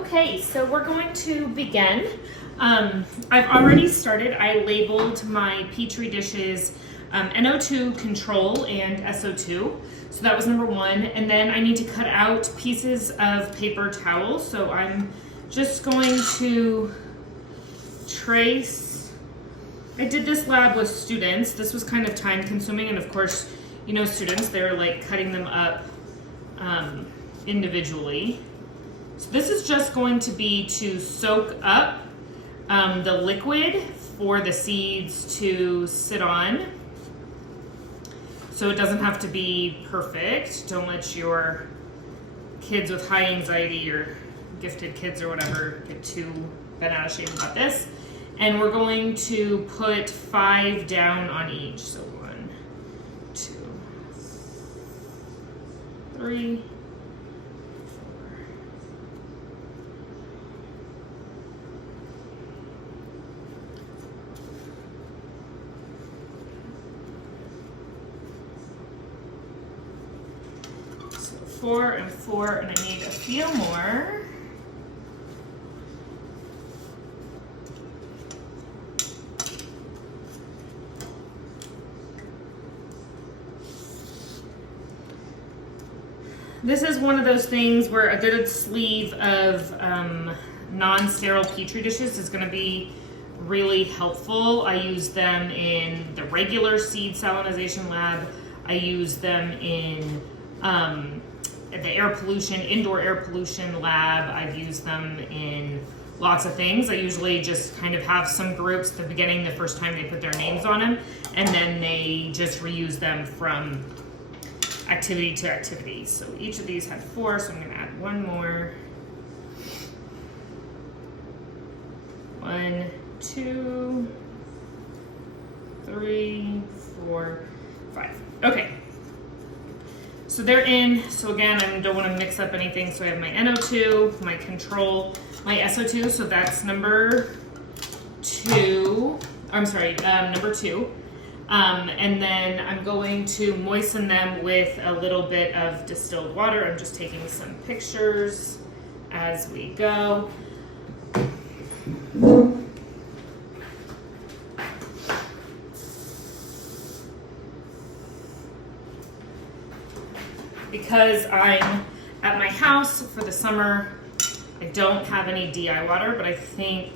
Okay, so we're going to begin. I've already started. I labeled my Petri dishes NO2 control and SO2. So that was number one. And then I need to cut out pieces of paper towels. So I'm just going to trace. I did this lab with students. This was kind of time consuming. And of course, you know, students, they're like cutting them up individually. So this is just going to be to soak up the liquid for the seeds to sit on. So it doesn't have to be perfect. Don't let your kids with high anxiety or gifted kids or whatever get too bent out of shape about this. And we're going to put 5 down on each. So 1, 2, 3, 4 and 4, and I need a few more. This is one of those things where a good sleeve of non-sterile Petri dishes is going to be really helpful. I use them in the regular seed salinization lab. I use them in the indoor air pollution lab. I've used them in lots of things. I usually just kind of have some groups at the beginning, the first time they put their names on them, and then they just reuse them from activity to activity. So each of these had 4, so I'm gonna add 1 more. 1, 2, 3, 4, 5. Okay. So they're in. So again, I don't want to mix up anything. So I have my NO2, my control, my SO2. So that's number 2. I'm sorry, number 2. And then I'm going to moisten them with a little bit of distilled water. I'm just taking some pictures as we go. Because I'm at my house for the summer, I don't have any DI water, but I think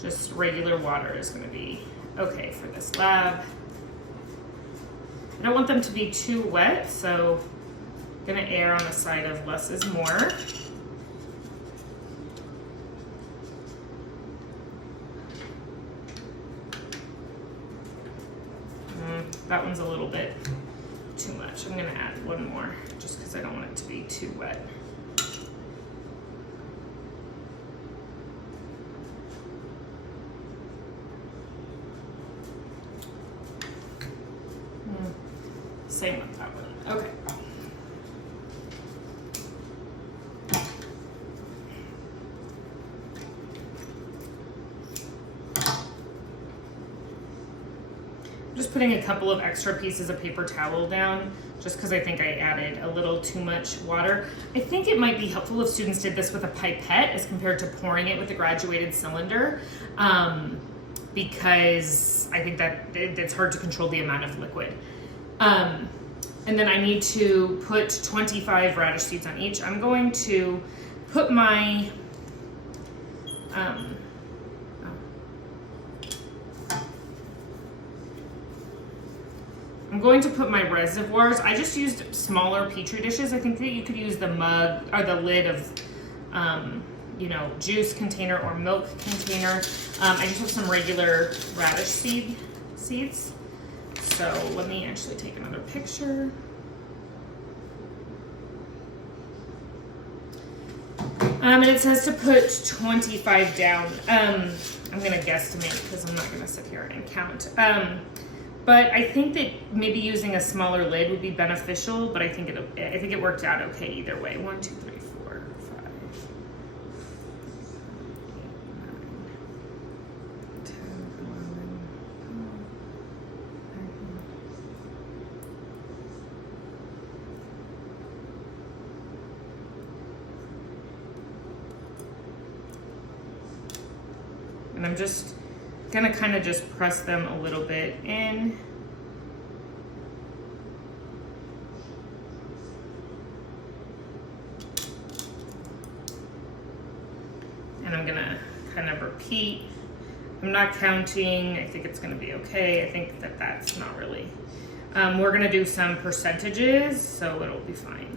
just regular water is going to be okay for this lab. I don't want them to be too wet, so I'm going to err on the side of less is more. That one's a little bit too much. I'm going to add 1 more just because I don't want it to be too wet. Same with that one. Okay. Just putting a couple of extra pieces of paper towel down just because I think I added a little too much water. I think it might be helpful if students did this with a pipette as compared to pouring it with a graduated cylinder, because I think that it's hard to control the amount of liquid. And then I need to put 25 radish seeds on each. I'm going to put my reservoirs. I just used smaller Petri dishes. I think that you could use the mug or the lid of, juice container or milk container. I just have some regular radish seeds. So let me actually take another picture. And it says to put 25 down. I'm gonna guesstimate because I'm not gonna sit here and count. But I think that maybe using a smaller lid would be beneficial, but I think it worked out okay either way. 1, 2, 3, 4, 5, 10, 11, 12, And I'm just gonna kind of just press them a little bit in. And I'm gonna kind of repeat. I'm not counting. I think it's gonna be okay. I think that that's not really. We're gonna do some percentages, so it'll be fine.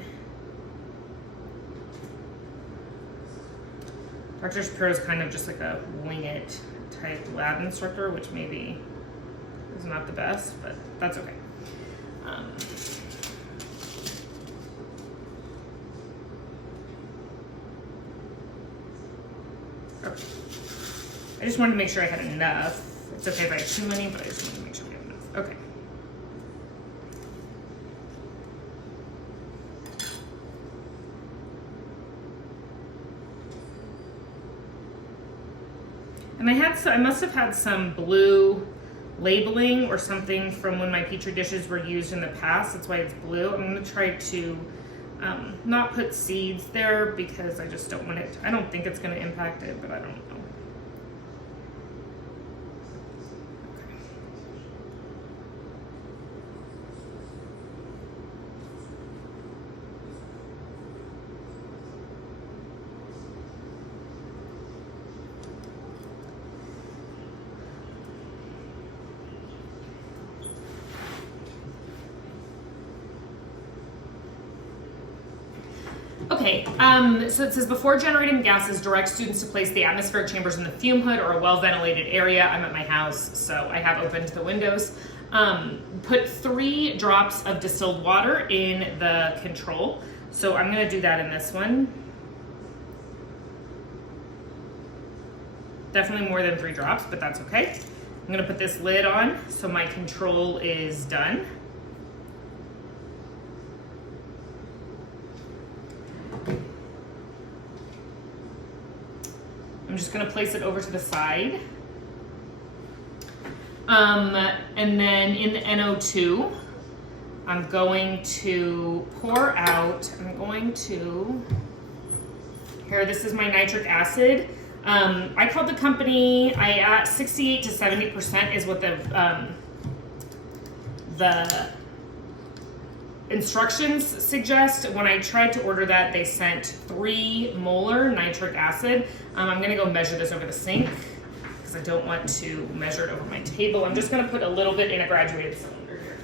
Archer's Pro is kind of just like a wing it type lab instructor, which maybe is not the best, but that's okay. Okay. I just wanted to make sure I had enough. It's okay if I have too many, but I just wanted to make sure we have enough. Okay. And I must have had some blue labeling or something from when my Petri dishes were used in the past. That's why it's blue. I'm gonna try to not put seeds there because I just don't want it. I don't think it's gonna impact it, but I don't know. Okay, so it says before generating gases, direct students to place the atmospheric chambers in the fume hood or a well-ventilated area. I'm at my house, so I have opened the windows. Put 3 drops of distilled water in the control. So I'm gonna do that in this one. Definitely more than 3 drops, but that's okay. I'm gonna put this lid on so my control is done. I'm just gonna place it over to the side. And then in the NO2, I'm going to pour out, here, this is my nitric acid. I called the company, 68 to 70% is what the instructions suggest. When I tried to order that, they sent 3 molar nitric acid. I'm gonna go measure this over the sink because I don't want to measure it over my table. I'm just gonna put a little bit in a graduated cylinder here.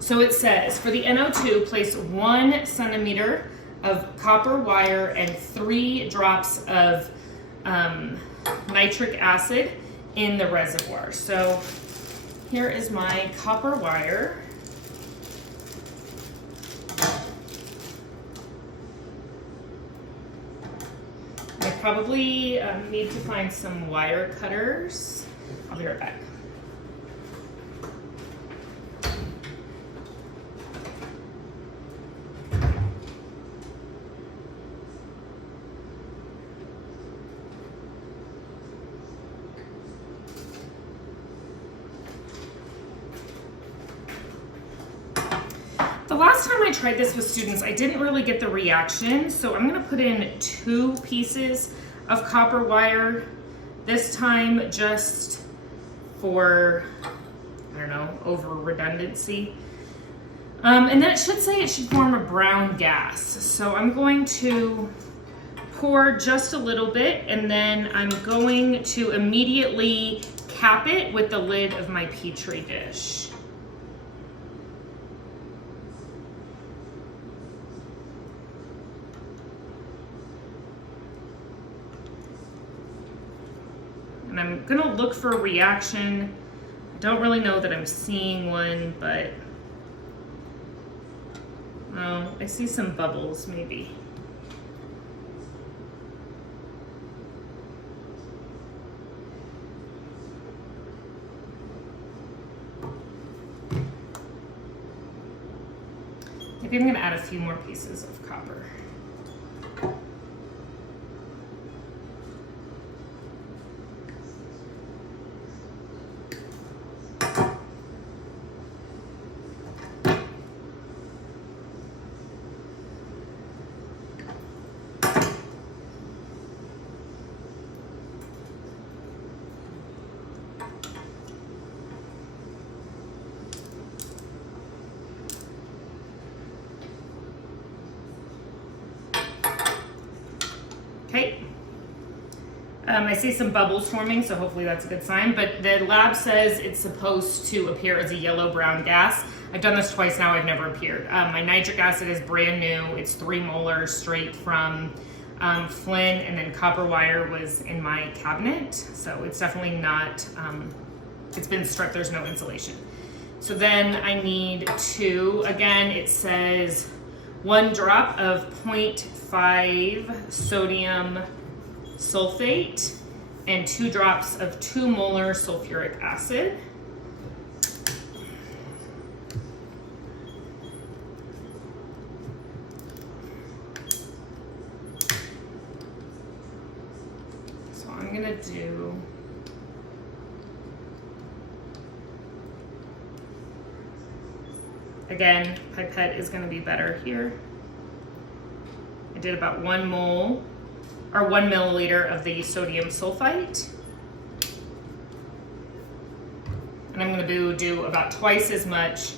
So it says, for the NO2, place 1 centimeter of copper wire and 3 drops of nitric acid in the reservoir. So here is my copper wire. I probably need to find some wire cutters. I'll be right back. The last time I tried this with students, I didn't really get the reaction, so I'm gonna put in 2 pieces of copper wire, this time just for, I don't know, over redundancy. And then it should say it should form a brown gas. So I'm going to pour just a little bit, and then I'm going to immediately cap it with the lid of my Petri dish. And I'm gonna look for a reaction. I don't really know that I'm seeing one, but oh, I see some bubbles maybe. Maybe I'm gonna add a few more pieces of copper. I see some bubbles forming, so hopefully that's a good sign, but the lab says it's supposed to appear as a yellow-brown gas. I've done this twice now, I've never appeared. My nitric acid is brand new. It's 3 molar straight from Flynn, and then copper wire was in my cabinet, so it's definitely not, it's been stripped, there's no insulation. So then I need to, again, it says 1 drop of 0.5 sodium sulfate and 2 drops of 2 molar sulfuric acid. So I'm gonna do again, pipette is going to be better here. I did about 1 mole or 1 milliliter of the sodium sulfite. And I'm going to do about twice as much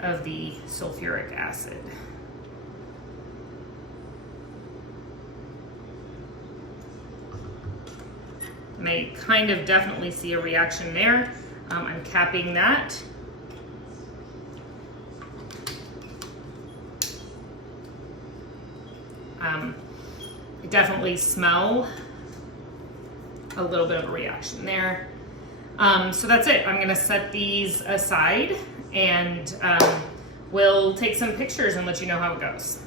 of the sulfuric acid. And I kind of definitely see a reaction there. I'm capping that. I definitely smell a little bit of a reaction there. So that's it. I'm gonna set these aside and we'll take some pictures and let you know how it goes.